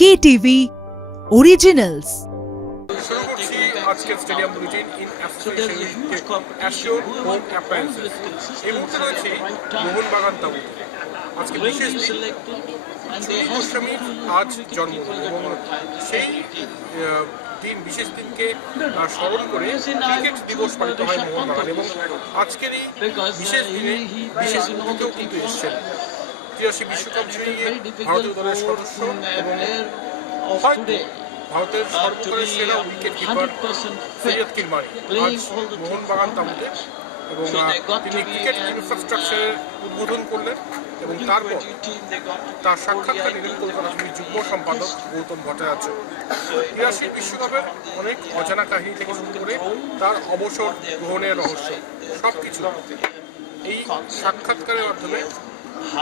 KTV Originals. শুরু করছি আজকের stadium bulletin in association with assure home appliances. এই মুহূর্তে রয়েছে মোহন বাগান তাঁবুতে। আজকে বিশেষ দিন, ছবি গোস্বামীর আজ জন্মদিন এবং সেই বিশেষ দিনকে স্মরণ করে ক্রিকেট দিবস পালিত হয় মোহন বাগান। এবং আজকের এই বিশেষ দিনে বিশেষ অতিথিও কিন্তু এসছেন। 83 বিশ্বকাপ জয়ী ভারতীয় দলের সদস্য এবং হয়তো ভারতের সর্বকালের সেরা উইকেট কিপার সৈয়দ কিরমানি আজ মোহন বাগান তাঁবুতে, এবং তিনি ক্রিকেট ইনফ্রাস্ট্রাকচারের উদ্বোধন করলেন এবং তারপর তার সাক্ষাৎকার নিলেন কলকাতা টিভির যুগ্ম সম্পাদক গৌতম ভট্টাচার্য। 83 বিশ্বকাপের অনেক অজানা কাহিনী থেকে শুরু করে তার অবসর গ্রহণের রহস্য সবকিছু এই সাক্ষাৎকারের মাধ্যমে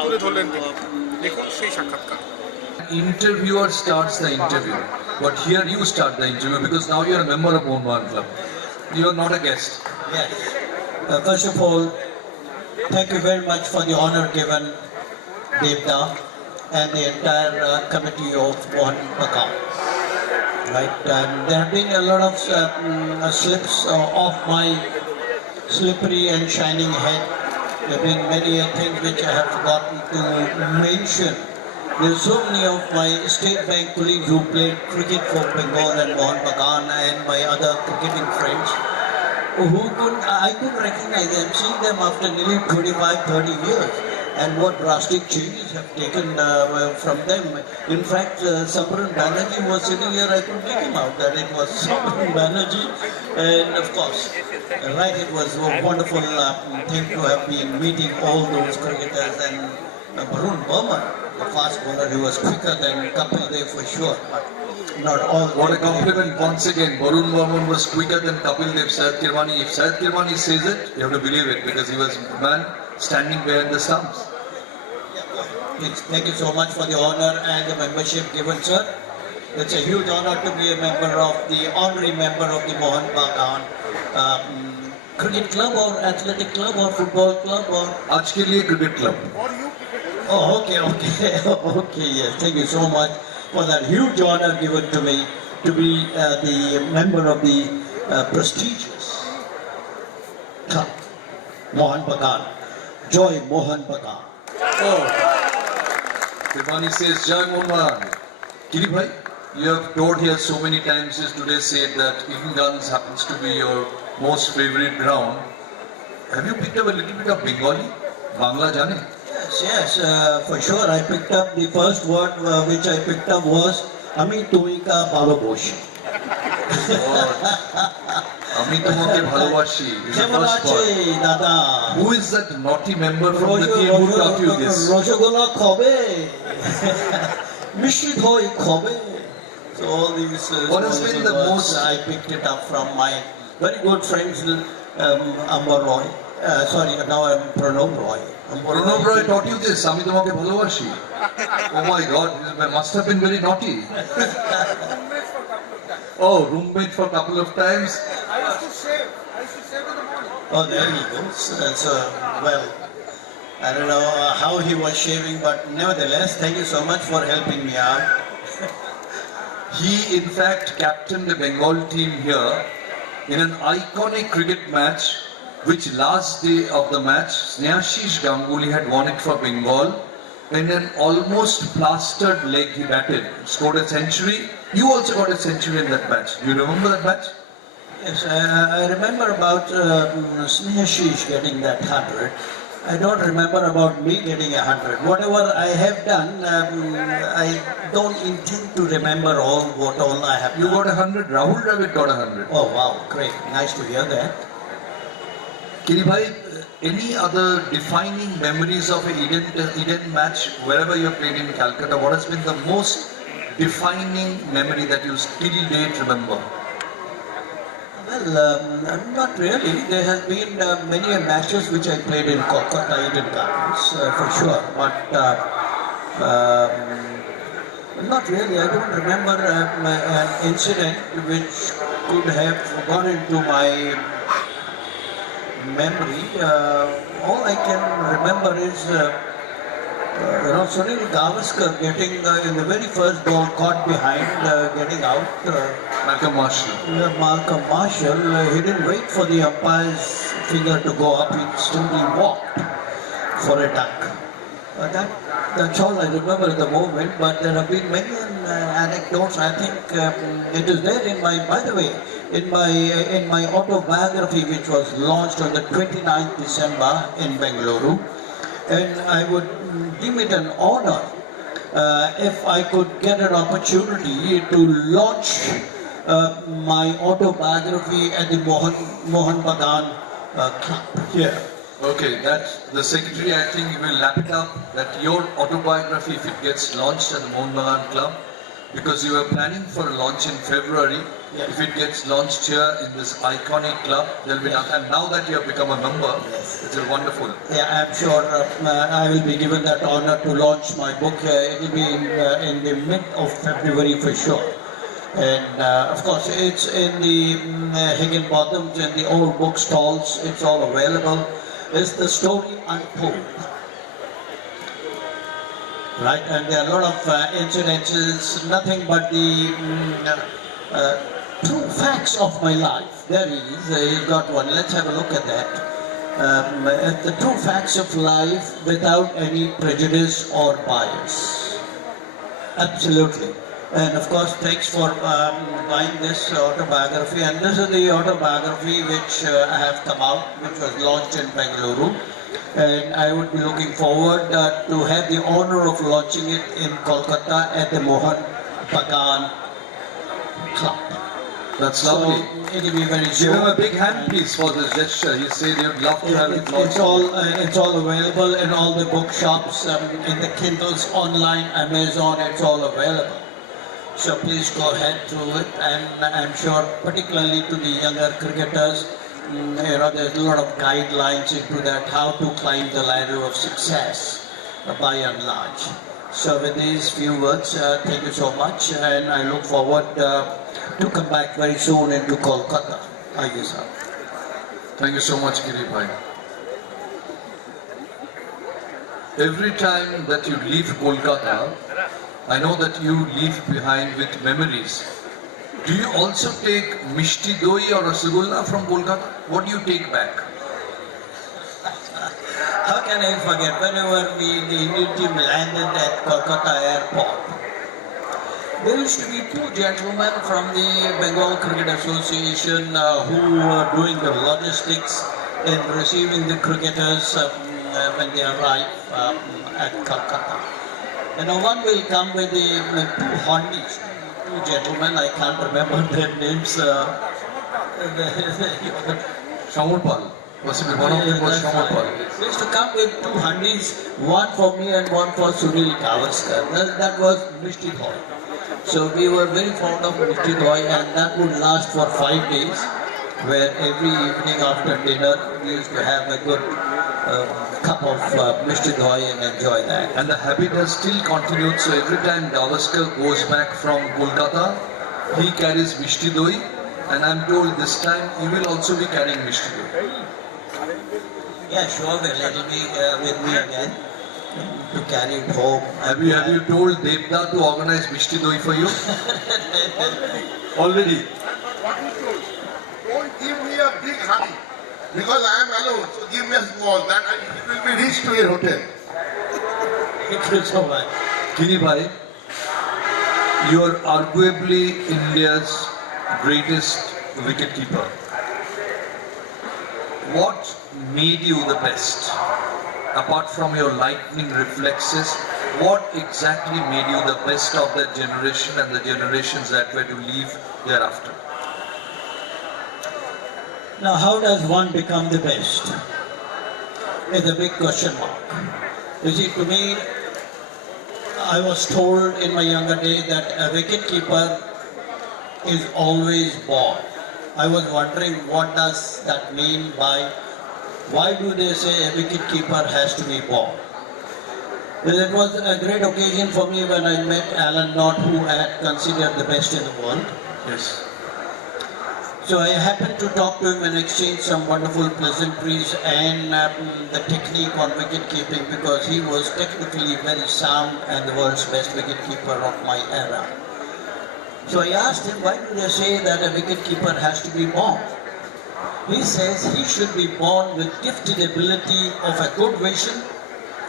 তুলে ধরলেন তিনি। দেখুন সেই সাক্ষাৎকার। Interviewer starts the interview, but here you start the interview because now you are a member of Mohun Bagan Club. You are not a guest. Yes. First of all, thank you very much for the honor given Devda and the entire committee of Mohun Bagan. Right, and there have been a lot of slips off my slippery and shining head. There have been many things which I have forgotten to mention. There are so many of my State Bank colleagues who played cricket for Bengal and Mohun Bagan and my other cricketing friends I couldn't recognize them, seeing them after nearly 25-30 years, and what drastic changes have taken from them. In fact, Samran Banerjee was sitting here, I couldn't make him out that it was Samran Banerjee, and of course, right, it was a wonderful thing to have been meeting all those cricketers, and Mohun Bagan, the fast bowler, he was quicker than Kapil Dev for sure, but not all. What a compliment once again. Mohun Bagan was quicker than Kapil Dev. Syed Kirmani. If Syed Kirmani says it, you have to believe it because he was the man standing behind the stumps. Thank you so much for the honor and the membership given, sir. It's a huge honor to be a member of the honorary member of the Mohun Bagan cricket club or athletic club or football club or. आज के लिए cricket club. Oh, okay. Okay, yes. Thank you so much for that huge honor given to me to be the member of the prestigious club, Mohun Bagan. Joy Mohun Bagan. Oh. Kirmani says, Jai Mohun Bagan. Kiri bhai, you have toured here so many times. Just today said that Eden Gardens happens to be your most favorite ground. Have you picked up a little bit of Bengali? Bangla jane? Yes, for sure. I picked up the first word which I picked up was Ami Tumika Baloboshi. Ami Tumake Bhalobashi is the first word. Dada. Who is that naughty member from the team who taught you this? Roshogola Khobe. Mishti Khobe. So all these what has been the most I picked it up from my very good friends Amber Roy. Sorry, now I'm Pranav Roy. Pranav Roy taught you this, Ami Tumake Bhalobashi. Oh my God, he must have been very naughty. Oh, roommate for a couple of times. I used to shave in the morning. Oh, there he goes. So, well, I don't know how he was shaving, but nevertheless, thank you so much for helping me out. He, in fact, captained the Bengal team here in an iconic cricket match, which last day of the match, Snehashish Ganguly had won it for Bengal. In an almost plastered leg he batted, scored a century. You also got a century in that match. Do you remember that match? Yes, I remember about Snehashish getting that 100. I don't remember about me getting 100. Whatever I have done, I don't intend to remember what all I have You done. got 100. Rahul Dravid got 100. Oh wow, great. Nice to hear that. Kiri bhai, any other defining memories of a Eden match wherever you have played in Calcutta? What has been the most defining memory that you still date remember? Well, not really. There have been many matches which I played in Kolkata Eden Gardens, for sure. But not really. I don't remember an incident which could have gone into my memory. All I can remember is Sunil Gavaskar getting in the very first ball caught behind, getting out. Malcolm Marshall. Malcolm Marshall, he didn't wait for the umpire's finger to go up, he simply walked for a duck. That's all I remember at the moment, but there have been many anecdotes. I think it is there in my, by the way, in my autobiography, which was launched on the 29th December in Bengaluru. And I would deem it an honor if I could get an opportunity to launch my autobiography at the Mohun Bagan club here. Okay, that's the secretary. I think will wrap it up. That your autobiography, if it gets launched at the Mohun Bagan Club, because you were planning for a launch in February. Yes. If it gets launched here in this iconic club, there'll be nothing. And now that you have become a member, Yes. it's wonderful. Yeah, I'm sure I will be given that honor to launch my book. It will be in the mid of February for sure. And of course, it's in the Higginbottoms and the old bookstalls. It's all available. It's the story untold. Right, and there are a lot of incidences, nothing but the true facts of my life. There he is, he's got one. Let's have a look at that. The true facts of life without any prejudice or bias. Absolutely. And of course, thanks for buying this autobiography. And this is the autobiography which I have come out, which was launched in Bengaluru. And I would be looking forward to have the honor of launching it in Kolkata at the Mohun Bagan club. That's lovely. So it will be very Give soon. him a big hand, please, for this gesture. He said he would love to have it launched. It's all available in all the bookshops, in the Kindles, online, Amazon. It's all available. So please go ahead through it, and I'm sure, particularly to the younger cricketers, there's a lot of guidelines into that, how to climb the ladder of success, by and large. So with these few words, thank you so much, and I look forward to come back very soon into Kolkata. Thank you, sir. Thank you so much, Giri Bhai. Every time that you leave Kolkata, I know that you leave behind with memories. Do you also take mishti doi or rasgulla from Kolkata? What do you take back? How can I forget? Whenever the Indian team landed at Kolkata airport, there used to be two gentlemen from the Bengal Cricket Association who were doing the logistics in receiving the cricketers when they arrive at Kolkata. One will come with the two Hondis, two gentlemen, I can't remember their names. Shamurpal. Possibly one of them was Shamurpal. They used to come with two Hondis, one for me and one for Sunil Gavaskar. That was mishti doi. So we were very fond of mishti doi, and that would last for 5 days, where every evening after dinner we used to have a good cup of mishti doi and enjoy that. And the habit has still continued, so every time Gavaskar goes back from Kolkata, he carries mishti doi, and I'm told this time he will also be carrying mishti doi. Yeah, sure, it'll be with me again to carry it home. Have you told Devda to organize mishti doi for you? Already. What you told? Don't give me a big honey because I am alone. So give me a small. That it will be reached to your hotel. Thank you so much. Giri Bhai, you are arguably India's greatest wicket-keeper. What made you the best? Apart from your lightning reflexes, what exactly made you the best of that generation and the generations that were to leave thereafter? Now, how does one become the best? It's a big question mark. You see, to me, I was told in my younger days that a wicket-keeper is always born. I was wondering what does that mean by, why do they say a wicket-keeper has to be born? Well, it was a great occasion for me when I met Alan Knott, who had considered the best in the world. Yes. So I happened to talk to him and exchange some wonderful pleasantries and the technique on wicket keeping, because he was technically very sound and the world's best wicket keeper of my era. So I asked him, why do they say that a wicket keeper has to be born? He says he should be born with gifted ability of a good vision.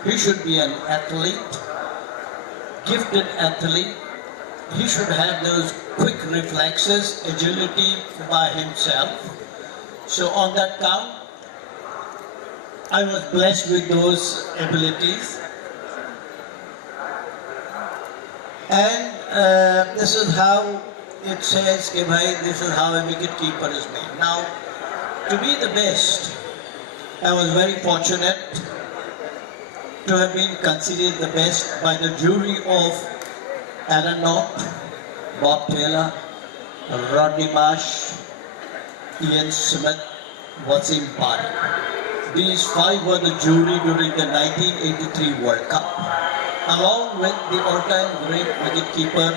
He should be an athlete, gifted athlete. He should have those quick reflexes, agility by himself. So on that count, I was blessed with those abilities. And this is how it says, कि भाई, this is how a wicket keeper is made. Now, to be the best, I was very fortunate to have been considered the best by the jury of Alan Knott, Bob Taylor, Rodney Marsh, Ian Smith, Wasim Parekh. These five were the jury during the 1983 World Cup, along with the all-time great wicketkeeper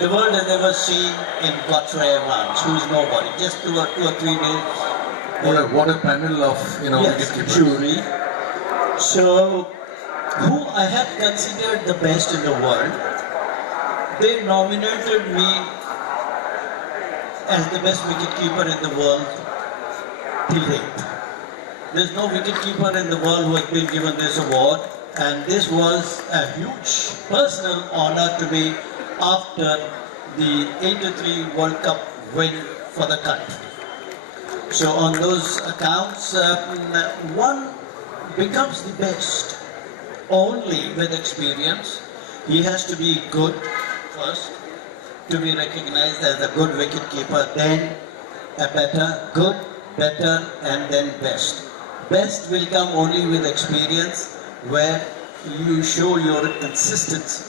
the world has ever seen in Godfrey Evans, who is nobody. Just two or 3 days. What a panel of wicketkeepers. Jury. So, who I had considered the best in the world, they nominated me as the best wicketkeeper in the world till date. There's no wicketkeeper in the world who has been given this award, and this was a huge personal honor to me after the 83 World Cup win for the country. So on those accounts, one becomes the best only with experience. He has to be good first to be recognized as a good wicketkeeper, then a better, and then best. Best will come only with experience, where you show your consistency.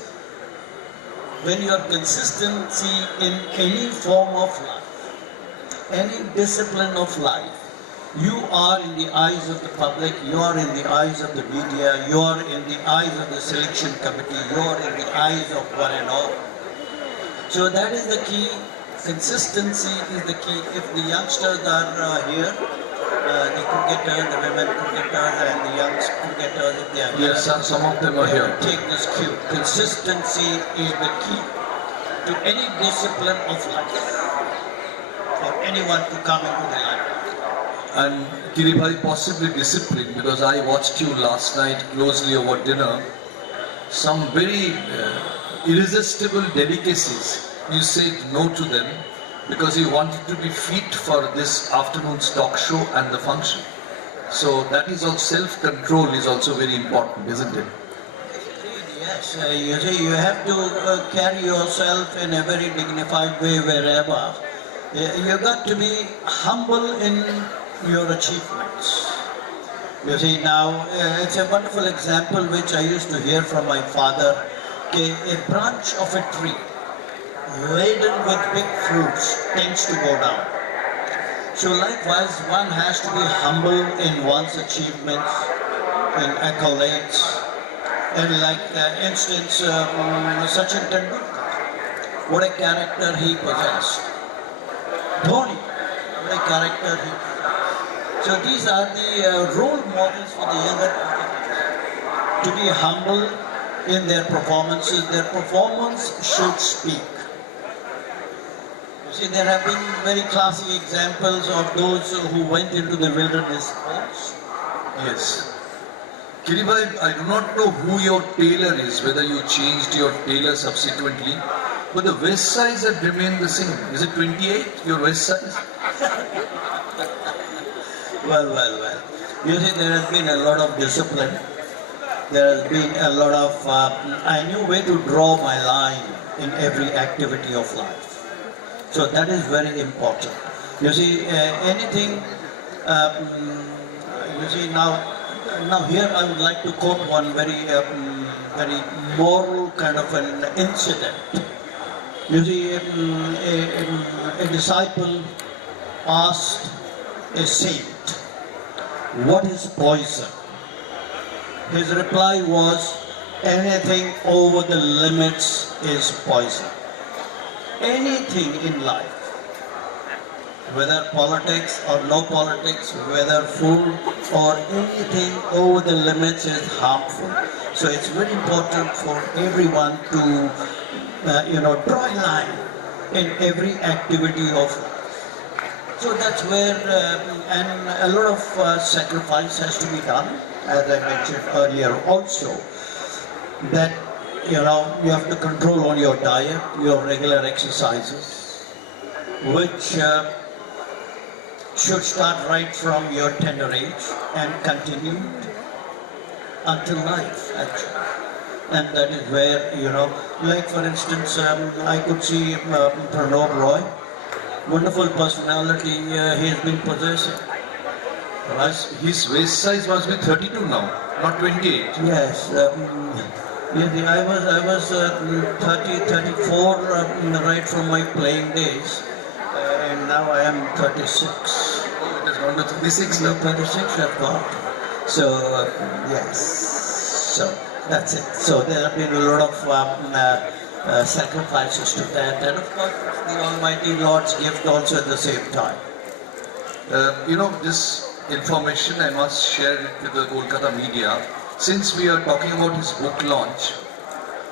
When your consistency in any form of life, any discipline of life, you are in the eyes of the public, you are in the eyes of the media, you are in the eyes of the selection committee, you are in the eyes of one and all. So that is the key. Consistency is the key. If the youngsters are here, the cricketers, the women cricketers and the young cricketers, if they are here, Yes, some of them are here. take this cue. Consistency is the key to any discipline of life for anyone to come into the life. And Kiribhai, possibly discipline, because I watched you last night closely over dinner. Some very irresistible delicacies. You said no to them because you wanted to be fit for this afternoon's talk show and the function. So that is also self-control is also very important, isn't it? Yes, you see, you have to carry yourself in a very dignified way wherever. You got to be humble in your achievements. You see, now it's a wonderful example which I used to hear from my father. A branch of a tree laden with big fruits tends to go down. So likewise, one has to be humble in one's achievements, in accolades, and like instance, Sachin Tendulkar, what a character he possessed. Dhoni, what a character he possessed. So these are the role models for the younger cricketers. To be humble in their performances, their performance should speak. See, there have been very classic examples of those who went into the wilderness sports. Yes. Kiribhai, I do not know who your tailor is, whether you changed your tailor subsequently, but the waist size had remained the same. Is it 28, your waist size? Well. You see, there has been a lot of discipline. There has been a lot of, I knew where to draw my line in every activity of life. So that is very important. You see, anything, you see now here I would like to quote one very moral kind of an incident. You see, a disciple asked a saint, what is poison? His reply was, anything over the limits is poison. Anything in life, whether politics or no politics, whether food or anything over the limits is harmful. So it's very important for everyone to, draw a line in every activity of life. So that's where, and a lot of sacrifice has to be done, as I mentioned earlier also, that, you have to control on your diet, your regular exercises, which should start right from your tender age and continue until life, actually. And that is where, like for instance, I could see Pranav Roy, wonderful personality he has been possessing. Right? His waist size must be 32 now, not 28. Yes. I was 30, 34 right from my playing days, and now I am 36. Oh, it has gone to 36 now. 36 I've got. So, yes. So, that's it. So, there have been a lot of sacrifices to that, and of course, the Almighty Lord's gift also at the same time. This information I must share it with the Kolkata media. Since we are talking about his book launch,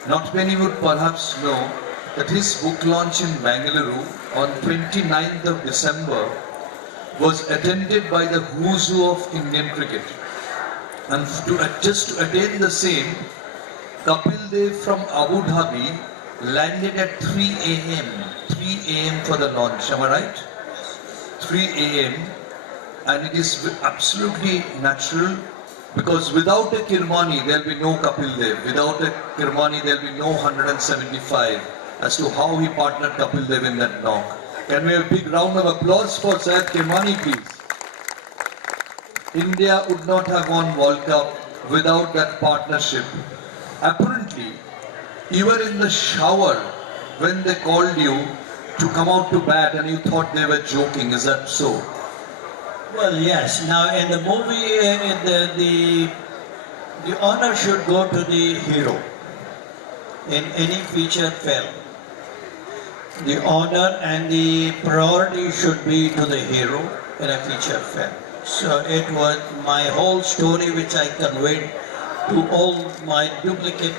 not many would perhaps know that his book launch in Bengaluru on 29th of December was attended by the who's who of Indian cricket. And just to attain the same, Kapil Dev from Abu Dhabi landed at 3 a.m. 3 a.m. for the launch, am I right? 3 a.m. And it is absolutely natural, because without a Kirmani there will be no Kapil Dev. Without a Kirmani there will be no 175, as to how he partnered Kapil Dev in that knock. Can we have a big round of applause for Syed Kirmani, please? India would not have won World Cup without that partnership. Apparently, you were in the shower when they called you to come out to bat and you thought they were joking. Is that so? Well, yes. Now, in the movie, the honor should go to the hero. In any feature film, the honor and the priority should be to the hero in a feature film. So it was my whole story which I conveyed to all my duplicate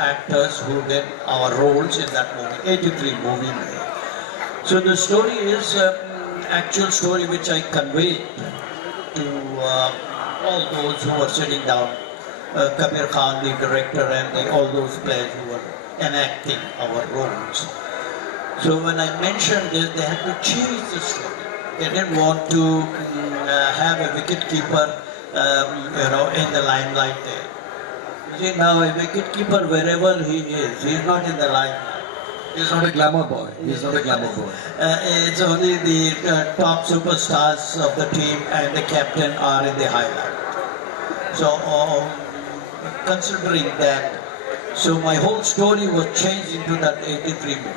actors who did our roles in that movie, 83 movie. So the story is actual story which I conveyed to all those who were sitting down, Kabir Khan, the director, and all those players who were enacting our roles. So when I mentioned this, they had to change the story. They didn't want to have a wicket-keeper, in the limelight there. See, now a wicket-keeper, wherever he is, he's not in the limelight. He's not a glamour boy. He's not a glamour boy. It's only the top superstars of the team and the captain are in the highlight. So, considering that, so my whole story was changed into that 83 movie.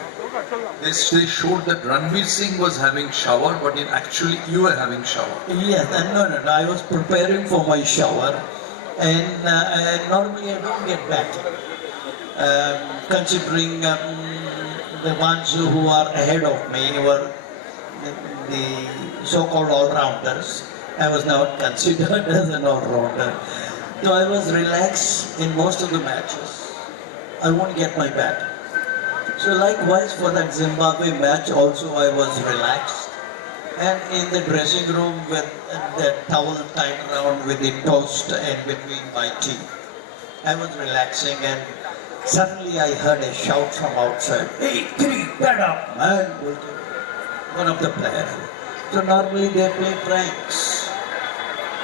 They showed that Ranveer Singh was having shower, but actually you were having shower. Yes, no, I was preparing for my shower, and normally I don't get back. Considering the ones who are ahead of me were the so-called all-rounders, I was not considered as an all-rounder. So I was relaxed in most of the matches. I won't get my bat. So likewise for that Zimbabwe match also I was relaxed. And in the dressing room with the towel tied around with the toast in between my teeth, I was relaxing, and suddenly I heard a shout from outside, "Hey, Kiri, get up, man!" One of the players. So normally they play pranks.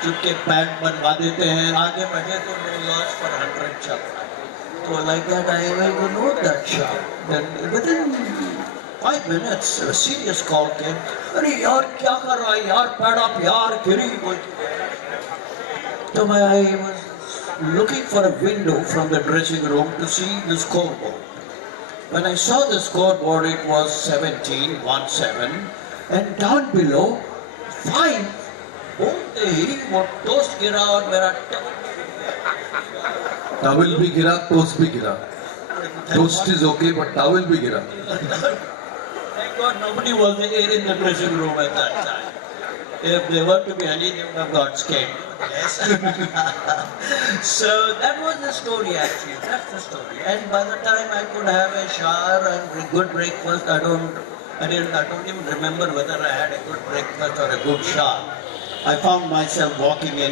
चुपके pad बनवा देते हैं, आगे बैठे तो no loss for 100 चल रहा है. So like that I will note that shout. Then within 5 minutes a serious call came. अरे यार क्या कर रहा है यार, पैड up यार, Kiri. So I was looking for a window from the dressing room to see the scoreboard. When I saw the scoreboard, it was 17-17, and down below 5. बोलते ही वो टोस्ट गिरा और मेरा towel भी गिरा, toast भी गिरा. Toast is okay, but towel भी गिरा. God, nobody was in the dressing room at that time. If they were to be any, they would have got scared. Yes. So that was the story actually. That's the story. And by the time I could have a shower and a good breakfast, I don't even remember whether I had a good breakfast or a good shower. I found myself walking in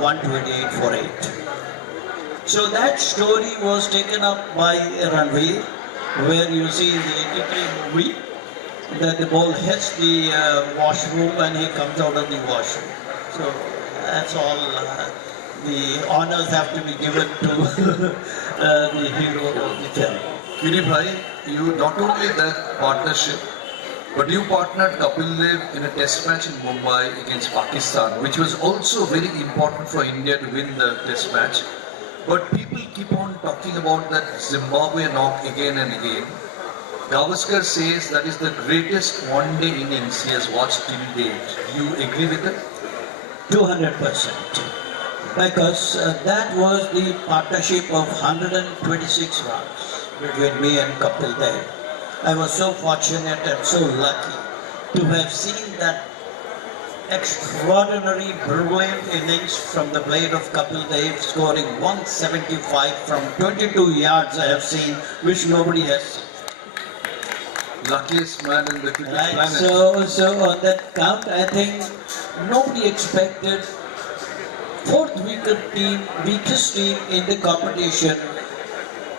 128 for 8. So that story was taken up by Ranveer, where you see in the 83 movie that the ball hits the washroom and he comes out of the washroom. So that's all. The honors have to be given to the hero of the film. Kiri bhai, you not only that partnership, but you partnered Kapil Dev in a test match in Mumbai against Pakistan, which was also very important for India to win the test match. But people keep on talking about that Zimbabwe knock again and again. Gavaskar says that is the greatest one-day innings he has watched till date. Do you agree with it? 200%. Because that was the partnership of 126 runs between me and Kapil Dev. I was so fortunate and so lucky to have seen that extraordinary, brilliant innings from the blade of Kapil Dev, scoring 175 from 22 yards I have seen, which nobody has seen. Luckiest man in the cricket Right. planet. So on that count, I think nobody expected fourth weakest team in the competition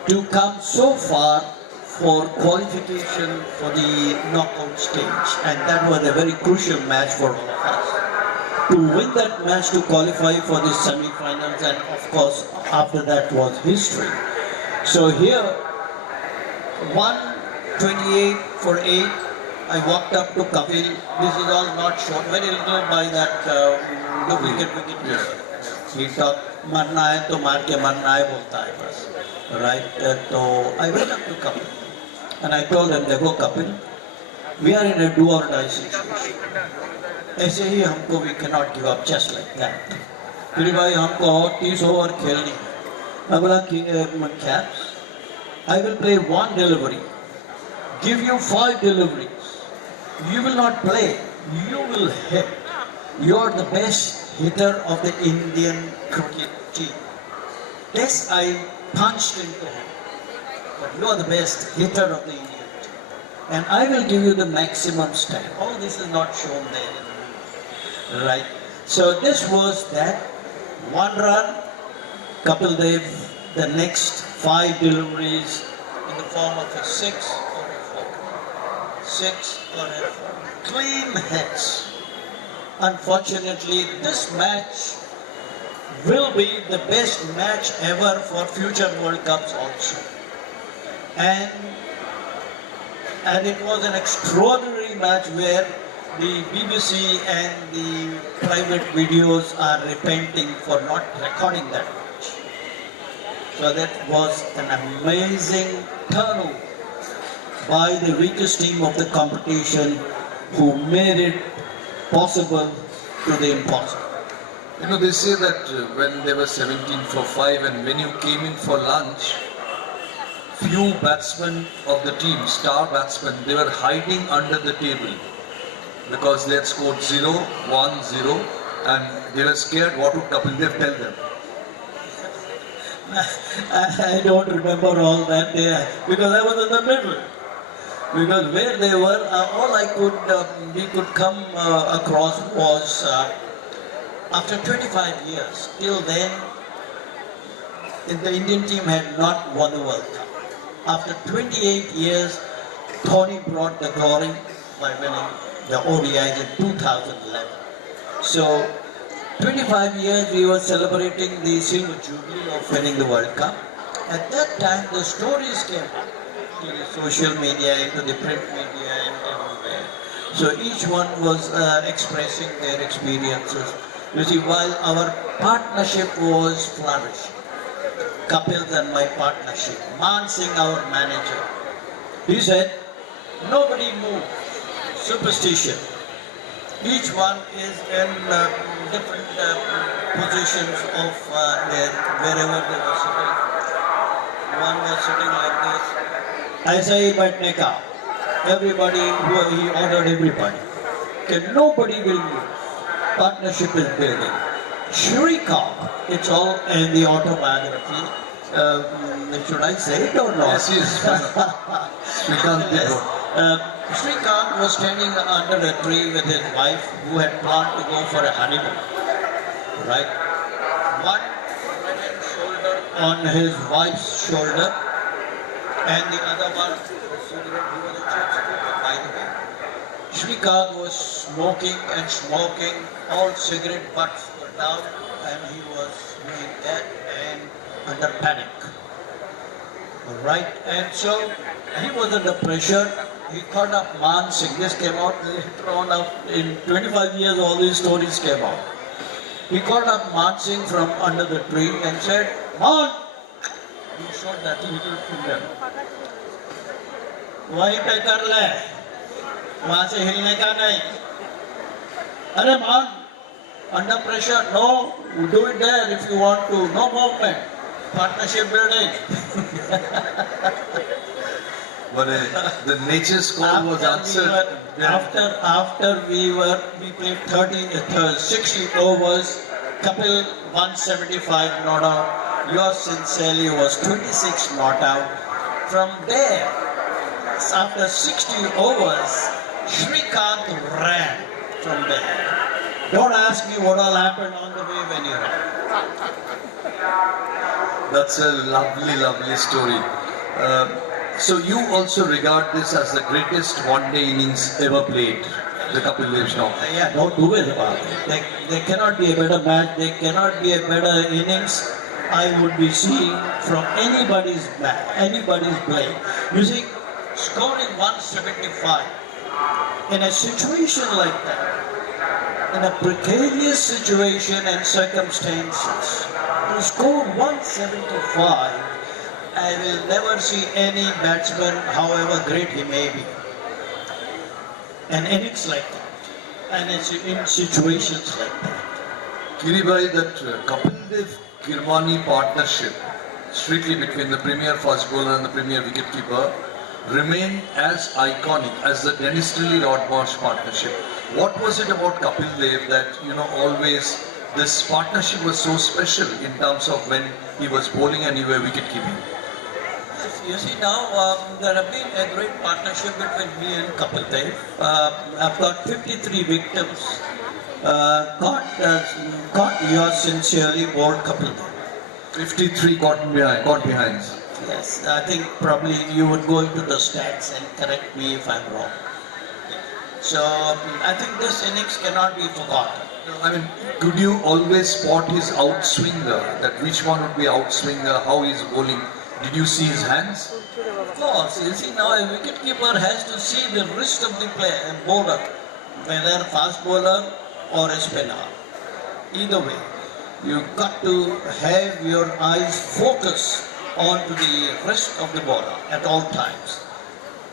to come so far for qualification for the knockout stage, and that was a very crucial match for all of us. To win that match, to qualify for the semi-finals, and of course after that was history. So here, 128 for 8, I walked up to Kapil. This is all not shown, very little by that wicket. He thought, "Marna hai to maar ke marna hai," bolta hai bas. Right? So I went up to Kapil and I told him, "Dekho Kapil, we are in a do or die situation. ऐसे ही हमको we cannot give up just like that. फिर भाई हमको और 30 over खेलनी है." मैं बोला "Caps, I will play one delivery, give you 5 deliveries. You will not play, you will hit. You are the best hitter of the Indian cricket team." Yes, I punched into him. But you are the best hitter of the Indian team. And I will give you the maximum style. All this is not shown there. Right. So this was that. 1 run, Kapil Dev, the next 5 deliveries in the form of a 6 or a 4. 6 or a 4. Clean hits. Unfortunately, this match will be the best match ever for future World Cups also. And it was an extraordinary match where the BBC and the private videos are repenting for not recording that match. So that was an amazing turnover by the weakest team of the competition, who made it possible to the impossible. You know, they say that when they were 17 for 5 and when you came in for lunch, few batsmen of the team, star batsmen, they were hiding under the table because they had scored 0, 1, 0 and they were scared. What would Kapil Dev tell them? I don't remember all that there because I was in the middle. Because where they were, all we could come across was after 25 years. Till then, the Indian team had not won the World Cup. After 28 years, Dhoni brought the glory by winning the ODIs in 2011. So, 25 years we were celebrating the silver jubilee of winning the World Cup. At that time, the stories came up to the social media, into the print media, and everywhere. So each one was expressing their experiences. You see, while our partnership was flourishing, Kapil's and my partnership, Man Singh, our manager, he said, "Nobody moves. Superstition. Each one is in different positions of wherever they were sitting. One was sitting like this. ऐसे ही बैठने का, Everybody, he ordered everybody. Okay, nobody will lose. Partnership is building. Shrikant, it's all in the autobiography. Should I say it or not? Yes, yes. Shrikant did. Shrikant was standing under a tree with his wife who had planned to go for a honeymoon. Right? One went shoulder on his wife's shoulder and the other one was cigarette. He was a church speaker, by the way. Shrikant was smoking and smoking. All cigarette butts were down and he was doing that and under panic. Right? And so he was under pressure. He thought of Man Singh. This came out later on. In 25 years, all these stories came out. He called up Man Singh from under the tree and said, Man! He showed that little finger. वहीं पे कर ले, वहां से हिलने का नहीं. अरे Man, under pressure, no, you do it there if you want to. No movement. Partnership building. But the nature's call was answered. After we played 60 overs, Kapil 175 not out. Yours sincerely was 26 not out. From there, after 60 overs, Shrikant ran from there. Don't ask me what all happened on the way when he ran. That's a lovely, lovely story. So you also regard this as the greatest one-day innings ever played, the Kapil Dev knock. Yeah, don't do it about it. There cannot be a better match, there cannot be a better innings I would be seeing from anybody's play. You see, scoring 175 in a situation like that, in a precarious situation and circumstances, to score 175, I will never see any batsman, however great he may be, an innings like that, and it's in situations like that. Kiribhai, that Kapil Dev Kirmani partnership, strictly between the premier fast bowler and the premier wicketkeeper, remained as iconic as the Dennis Lilly Rod Marsh partnership. What was it about Kapil Dev that, always this partnership was so special in terms of when he was bowling and you were wicket keeping? You see now, there have been a great partnership between me and Kapil Dev. I've got 53 victims. Caught yours sincerely, bowled Kapil Dev. 53 caught behind. Yes, I think probably you would go into the stats and correct me if I'm wrong. So I think this innings cannot be forgotten. I mean, could you always spot his outswinger, that which one would be outswinger, how he's bowling? Did you see his hands? Of course, you see now a wicketkeeper has to see the wrist of the player, bowler, whether fast bowler or a spinner. Either way, you've got to have your eyes focus onto the wrist of the bowler at all times.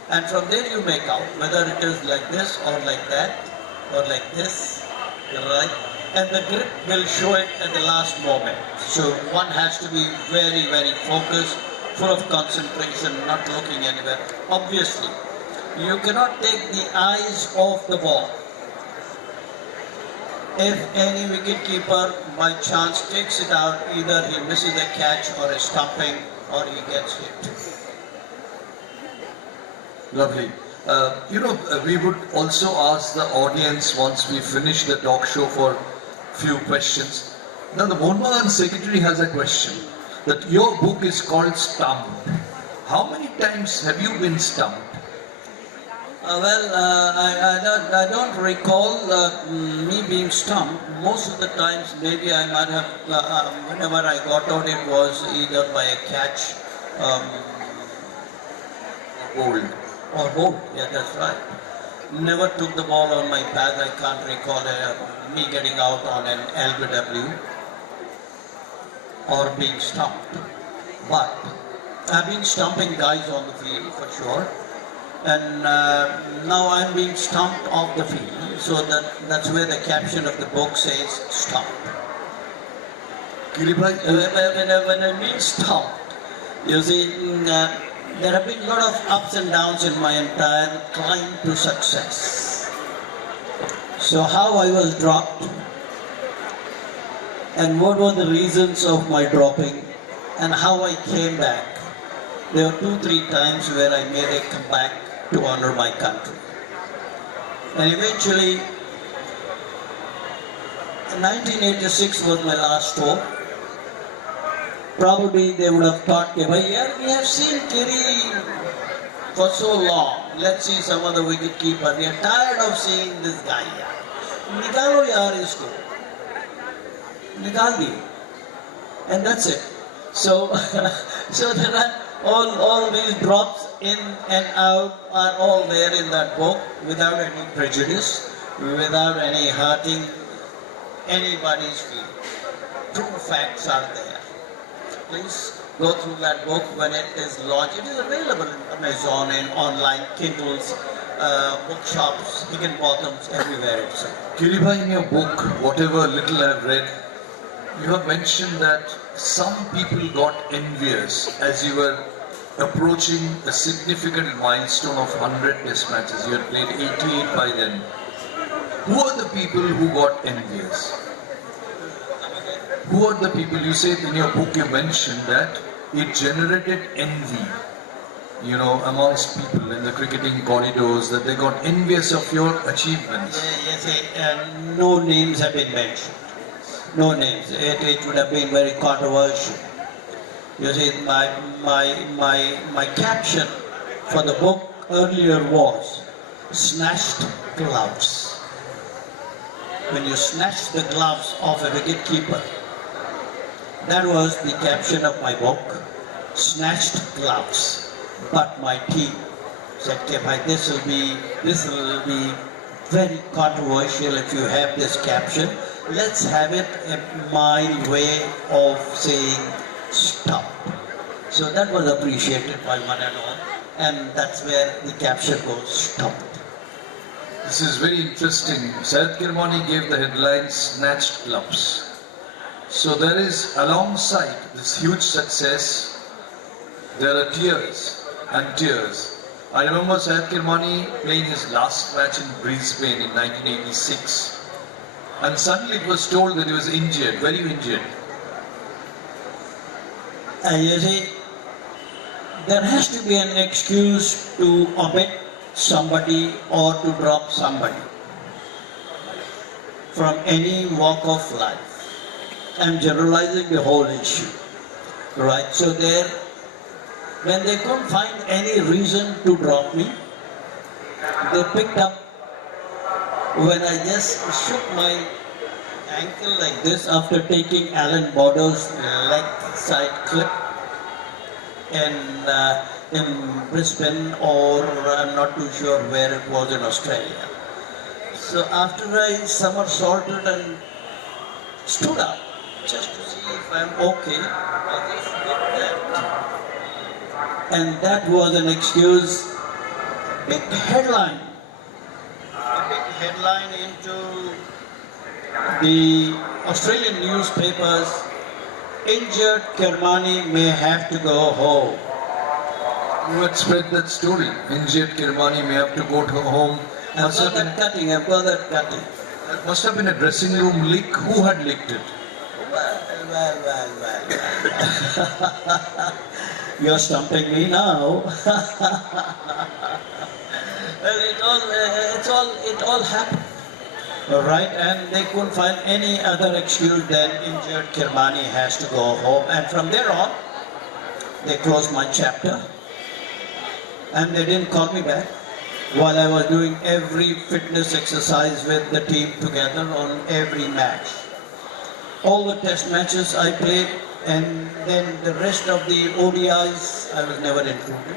And from there you make out whether it is like this or like that or like this, right? And the grip will show it at the last moment. So one has to be very, very focused, full of concentration, not looking anywhere. Obviously, you cannot take the eyes off the ball. If any wicketkeeper by chance takes it out, either he misses a catch or a stumping or he gets hit. Lovely. We would also ask the audience once we finish the talk show for few questions. Now the Mohun Bagan secretary has a question, that your book is called Stumped. How many times have you been stumped? I don't recall me being stumped. Most of the times maybe I might have, whenever I got out it was either by a catch or hold. Yeah, that's right. Never took the ball on my back. I can't recall me getting out on an LBW or being stumped. But I've been stumping guys on the field for sure. And now I'm being stumped off the field. So that's where the caption of the book says stumped. Kiribhai, When I mean stumped, you see, there have been a lot of ups and downs in my entire climb to success. So how I was dropped and what were the reasons of my dropping and how I came back. There were 2-3 times where I made a comeback to honor my country. And eventually, 1986 was my last tour. Probably they would have thought, "Hey, yeah, we have seen Kiri for so long. Let's see some other wicket keeper. We are tired of seeing this guy. Nikalo yaar isko. Nikal diye." And that's it. So, so there are all these drops in and out are all there in that book without any prejudice, without any hurting anybody's feeling. True facts are there. Please go through that book when it is launched. It is available in Amazon and online, Kindles, bookshops, Higginbottoms, everywhere it's Kiribha, in your book, whatever little I've read, you have mentioned that some people got envious as you were approaching a significant milestone of 100 test matches. You had played 88 by then. Who are the people who got envious? Who are the people? You said in your book, you mentioned that it generated envy, you know, amongst people in the cricketing corridors, that they got envious of your achievements. Yes, no names have been mentioned. No names. It would have been very controversial. You see, my caption for the book earlier was "Snatched Gloves." When you snatch the gloves of a wicket keeper, that was the caption of my book. Snatched gloves. But my team said, "Okay, bhai, this will be very controversial if you have this caption. Let's have it a mild way of saying stumped." So that was appreciated by one and all, and that's where the caption goes, stumped. This is very interesting. Syed Kirmani gave the headline "Snatched Gloves." So there is, alongside this huge success, there are tears and tears. I remember Syed Kirmani playing his last match in Brisbane in 1986. And suddenly it was told that he was injured, very injured. And you see, there has to be an excuse to omit somebody or to drop somebody from any walk of life. I'm generalizing the whole issue, right? So there, when they couldn't find any reason to drop me, they picked up when I just shook my ankle like this after taking Alan Border's leg side clip in Brisbane, or I'm not too sure where it was in Australia. So after I somersaulted and stood up just to see if I'm okay, I just did that. And that was an excuse. Big headline. A big headline into the Australian newspapers. Injured Kirmani may have to go home. Who had spread that story? Injured Kirmani may have to go to home. I've got that cutting. It Must have been a dressing room leak. Who had leaked it? Well. You're stumping me now. Well, it all happened. All right, and they couldn't find any other excuse than injured Kirmani has to go home. And from there on, they closed my chapter. And they didn't call me back while I was doing every fitness exercise with the team together on every match. All the test matches I played, and then the rest of the ODIs, I was never included.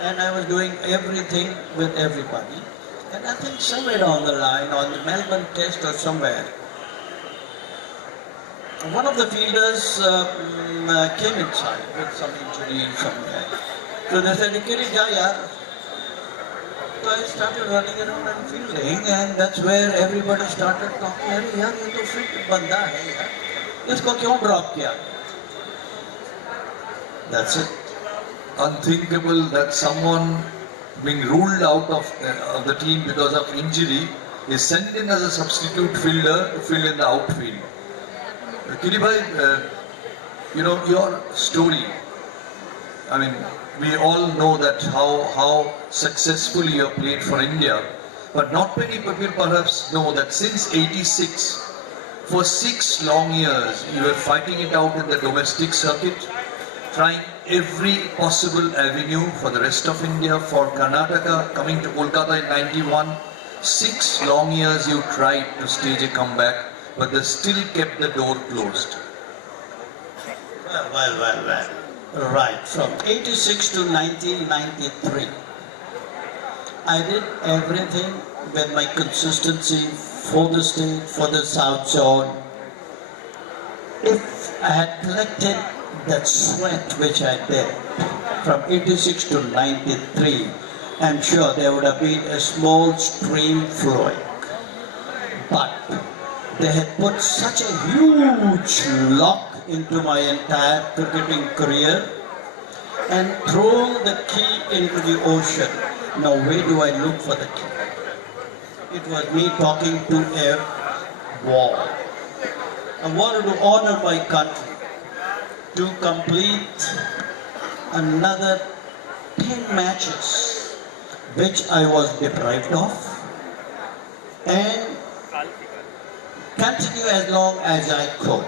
And I was doing everything with everybody. And I think somewhere down the line, on the Melbourne test or somewhere, one of the fielders came inside with some injury somewhere. So they said, "Kiri, ja yaar." So I started running around and fielding, and that's where everybody started talking. "Arey yaar, ye to fit banda hai yaar. Isko kyun drop kiya?" That's it. unthinkable that someone being ruled out of the team because of injury is sent in as a substitute fielder to fill in the outfield. Kiri bhai, your story, I mean, we all know that how successfully you have played for India, but not many people perhaps know that since '86, for 6 long years, you were fighting it out in the domestic circuit, trying every possible avenue for the rest of India, for Karnataka, coming to Kolkata in '91. 6 long years you tried to stage a comeback, but they still kept the door closed. Well. Right, from 86 to 1993, I did everything with my consistency for the state, for the South Zone. If I had collected that sweat which I did from 86 to 93, I'm sure there would have been a small stream flowing. But they had put such a huge lock into my entire cricketing career and thrown the key into the ocean. Now where do I look for the key? It was me talking to a wall. I wanted to honor my country, to complete another 10 matches which I was deprived of, and continue as long as I could,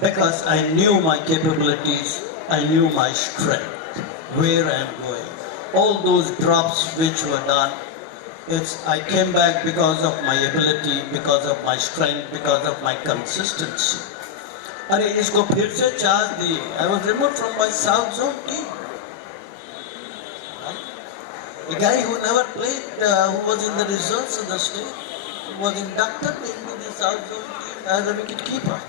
because I knew my capabilities, I knew my strength, where I am going. All those drops which were done, I came back because of my ability, because of my strength, because of my consistency. अरे इसको फिर से charge दिए. I was removed from my South Zone team. A guy who never played, who was in the reserves of the state, was inducted into the South Zone team as a wicket keeper.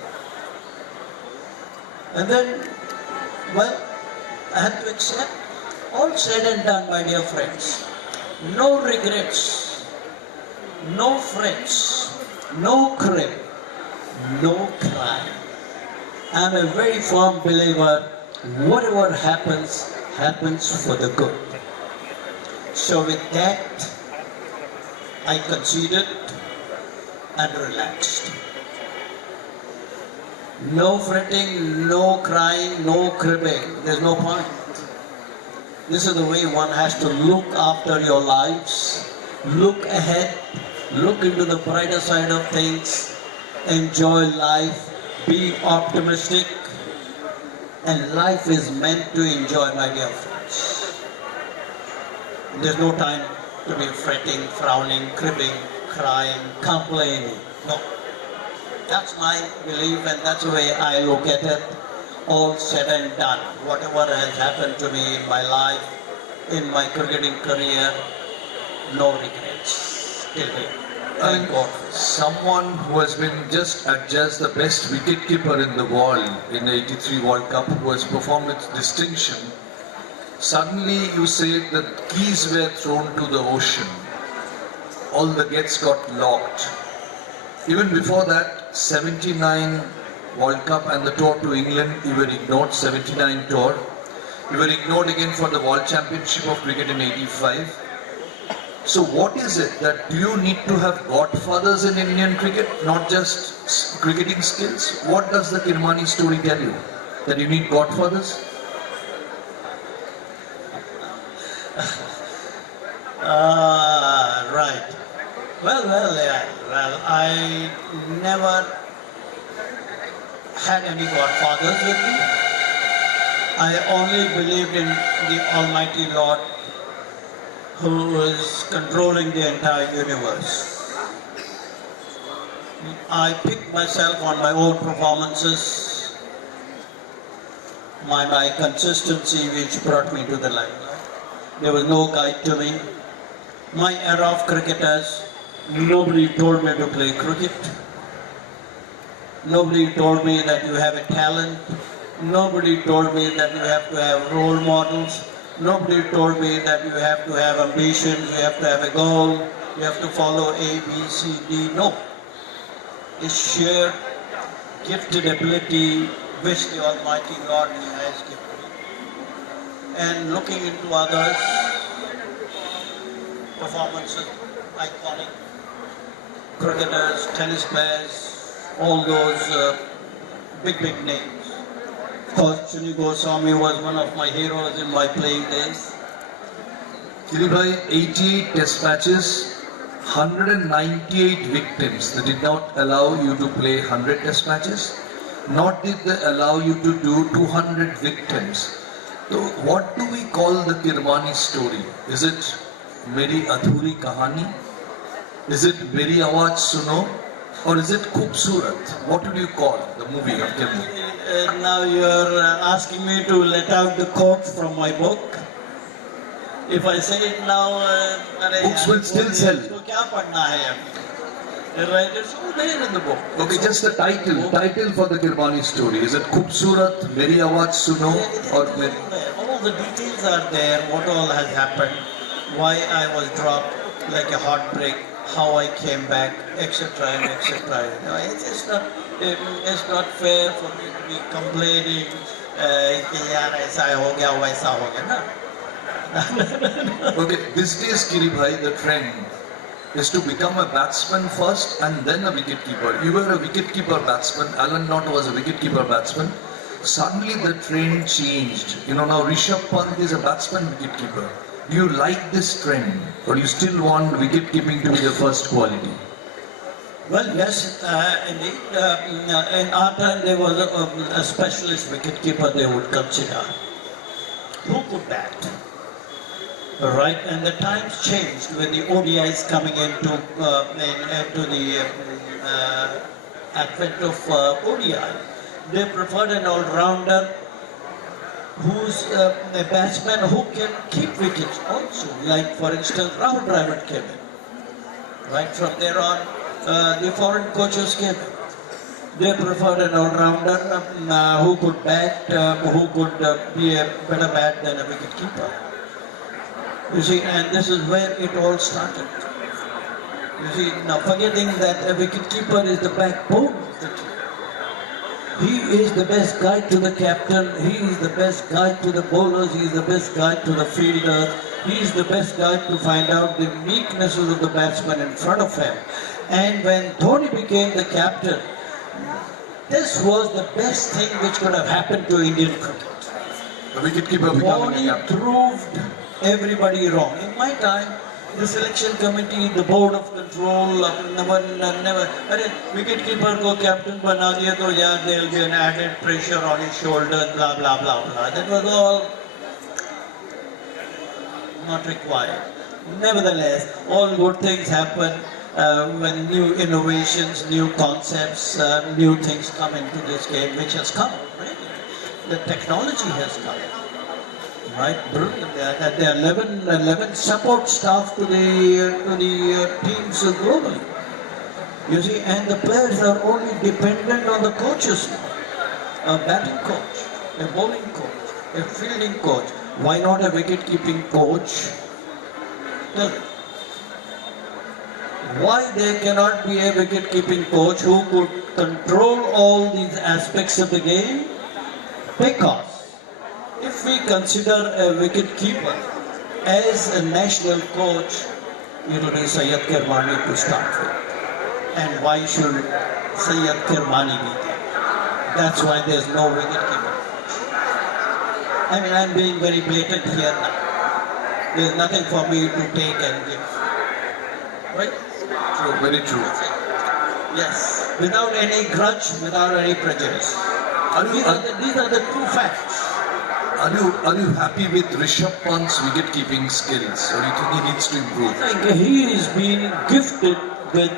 And then, well, I had to accept. All said and done, my dear friends. No regrets, no frets, no crib, no cry. I'm a very firm believer, whatever happens, happens for the good. So with that, I conceded and relaxed. No fretting, no crying, no cribbing. There's no point. This is the way one has to look after your lives, look ahead, look into the brighter side of things, enjoy life, be optimistic, and life is meant to enjoy, my dear friends. There's no time to be fretting, frowning, cribbing, crying, complaining. No. That's my belief and that's the way I look at it. All said and done. Whatever has happened to me in my life, in my cricketing career, no regrets. Till date. Thank God. Someone who has been just adjudged the best wicket-keeper in the world in the '83 World Cup, who has performed with distinction, suddenly you say that keys were thrown to the ocean. All the gates got locked. Even before that, 79 World Cup and the tour to England, you were ignored, 79 tour. You were ignored again for the World Championship of Cricket in '85. So what is it that do you need to have godfathers in Indian cricket, not just cricketing skills? What does the Kirmani story tell you? That you need godfathers? Right. Well, I never had any godfathers with me. I only believed in the Almighty Lord who is controlling the entire universe. I picked myself on my own performances, my consistency which brought me to the limelight. There was no guide to me. My era of cricketers, nobody told me to play cricket. Nobody told me that you have a talent. Nobody told me that you have to have role models. Nobody told me that you have to have ambitions, you have to have a goal, you have to follow A, B, C, D. No. It's sheer gifted ability which the Almighty Lord has given me. and looking into others' performances, iconic cricketers, tennis players, all those big names. Of course, Chuni Goswami was one of my heroes in my playing days. Kiribhai, 88 test matches, 198 victims. They did not allow you to play 100 test matches, nor did they allow you to do 200 victims. So what do we call the Kirmani story? Is it Meri Adhuri Kahani? Is it Meri Awaaz Suno? Or is it Khoobsurat? What would you call the movie of Kirmani? Now you're asking me to let out the quote from my book. If I say it now, Books will still sell. So kya padna hai abhi? Right, it's all there in the book. Okay, just the title for the Kirmani story. Is it Khoobsurat, Meri Awaaz Suno, or Meri... All the details are there, what all has happened, why I was dropped like a heartbreak, how I came back, etc. and etc. It's not fair for me to be complaining कि यार ऐसा हो गया वैसा हो गया ना. Okay, these days, Kiri Bhai, the trend is to become a batsman first and then a wicket-keeper. You were a wicket-keeper batsman, Alan Knott was a wicket-keeper batsman. Suddenly the trend changed. You know, now Rishabh Pant is a batsman wicket-keeper. Do you like this trend, or do you still want wicket-keeping to be the first quality? Well, yes, indeed. In our time there was a specialist wicket-keeper they would consider. Who could bat? Right, and the times changed with the ODIs coming into the advent of ODI. They preferred an all-rounder who's a batsman who can keep wickets also. Like, for instance, Rahul Dravid came in. Right, from there on, the foreign coaches came in. They preferred an all-rounder who could bat, who could be a better bat than a wicket-keeper. You see, and this is where it all started. You see, now forgetting that a wicket-keeper is the backbone of the team. He is the best guide to the captain, he is the best guide to the bowlers, he is the best guide to the fielder, he is the best guide to find out the weaknesses of the batsman in front of him. And when Dhoni became the captain, this was the best thing which could have happened to Indian cricket. The wicket-keeper becoming a captain. Proved everybody wrong. In my time, the selection committee, the board of control, never. Wicket-keeper ko captain bana diya to yeah, there will be an added pressure on his shoulders, blah blah blah blah. That was all not required. Nevertheless, all good things happen when new innovations, new concepts, new things come into this game, which has come. Right? The technology has come. Right, brilliant. There are 11 support staff to the teams globally. You see, and the players are only dependent on the coaches now. A batting coach, a bowling coach, a fielding coach. Why not a wicket-keeping coach? Tell me. Why there cannot be a wicket-keeping coach who could control all these aspects of the game? Because if we consider a wicket-keeper as a national coach, it will be Syed Kirmani to start with. And why should Syed Kirmani be there? That's why there's no wicket-keeper. I mean, I'm being very blatant here now. There's nothing for me to take and give. Right? True, very true. Yes. Without any grudge, without any prejudice. These are the true facts. Are you happy with Rishabh Pant's wicket-keeping skills, or do you think he needs to improve? I think he is being gifted with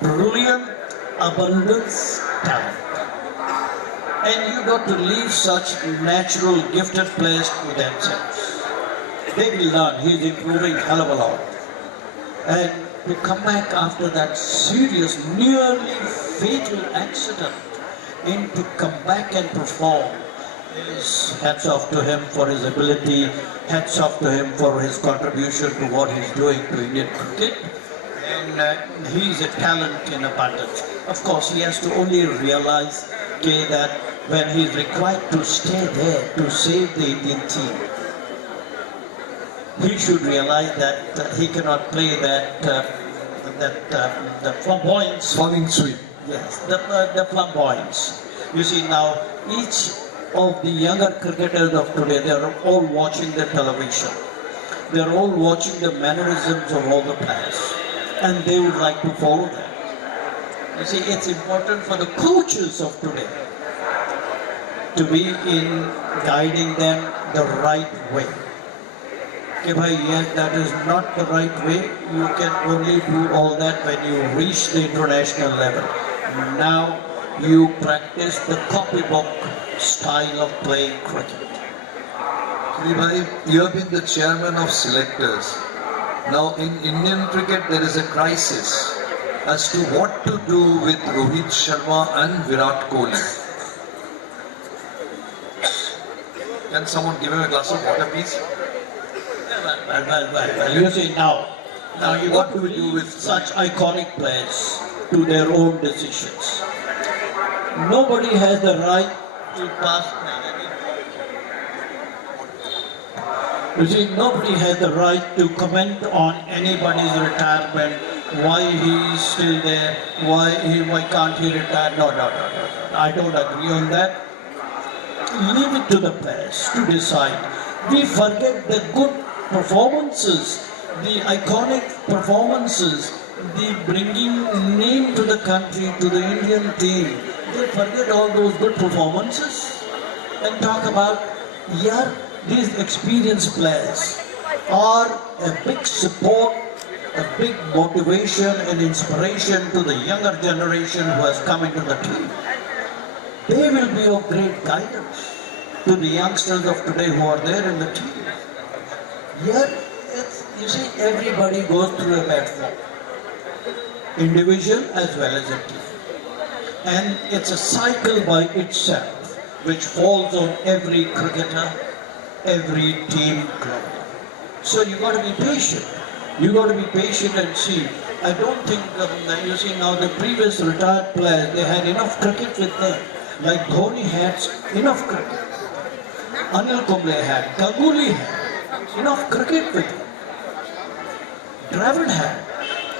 brilliant abundance talent. And you got to leave such natural gifted players to themselves. They will learn. He is improving hell of a lot. And to come back after that serious, nearly fatal accident, and to come back and perform, is hats off to him for his ability, hats off to him for his contribution to what he's doing to Indian cricket. And he's a talent in abundance. Of course, he has to only realize that when he's required to stay there to save the Indian team, he should realize that he cannot play the flamboyance. Falling sweep. Yes, the flamboyance. You see now, each of the younger cricketers of today, they are all watching the television. They are all watching the mannerisms of all the players, and they would like to follow that. You see, it's important for the coaches of today to be in guiding them the right way. Okay, bhai, yes, that is not the right way. You can only do all that when you reach the international level. Now you practice the copybook style of playing cricket. Bhai, you have been the chairman of selectors. Now in Indian cricket there is a crisis as to what to do with Rohit Sharma and Virat Kohli. Can someone give him a glass of water, please? Well, you see now you What got to do we do leave with such iconic players to their own decisions. Nobody has the right to pass. You see, nobody has the right to comment on anybody's retirement, why he is still there, why can't he retire? No. I don't agree on that. Leave it to the players to decide. We forget the good performances, the iconic performances, the bringing name to the country, to the Indian team. They forget all those good performances and talk about, yeah, these experienced players are a big support, a big motivation and inspiration to the younger generation who has come into the team. They will be of great guidance to the youngsters of today who are there in the team. Yet, you see, everybody goes through a bad form, individual as well as a team. And it's a cycle by itself which falls on every cricketer, every team club. So you got to be patient. You got to be patient and see. I don't think you see now the previous retired players, they had enough cricket with them. Like Dhoni had enough cricket. Anil Kumble had, Ganguly had enough cricket with him. Dravid had.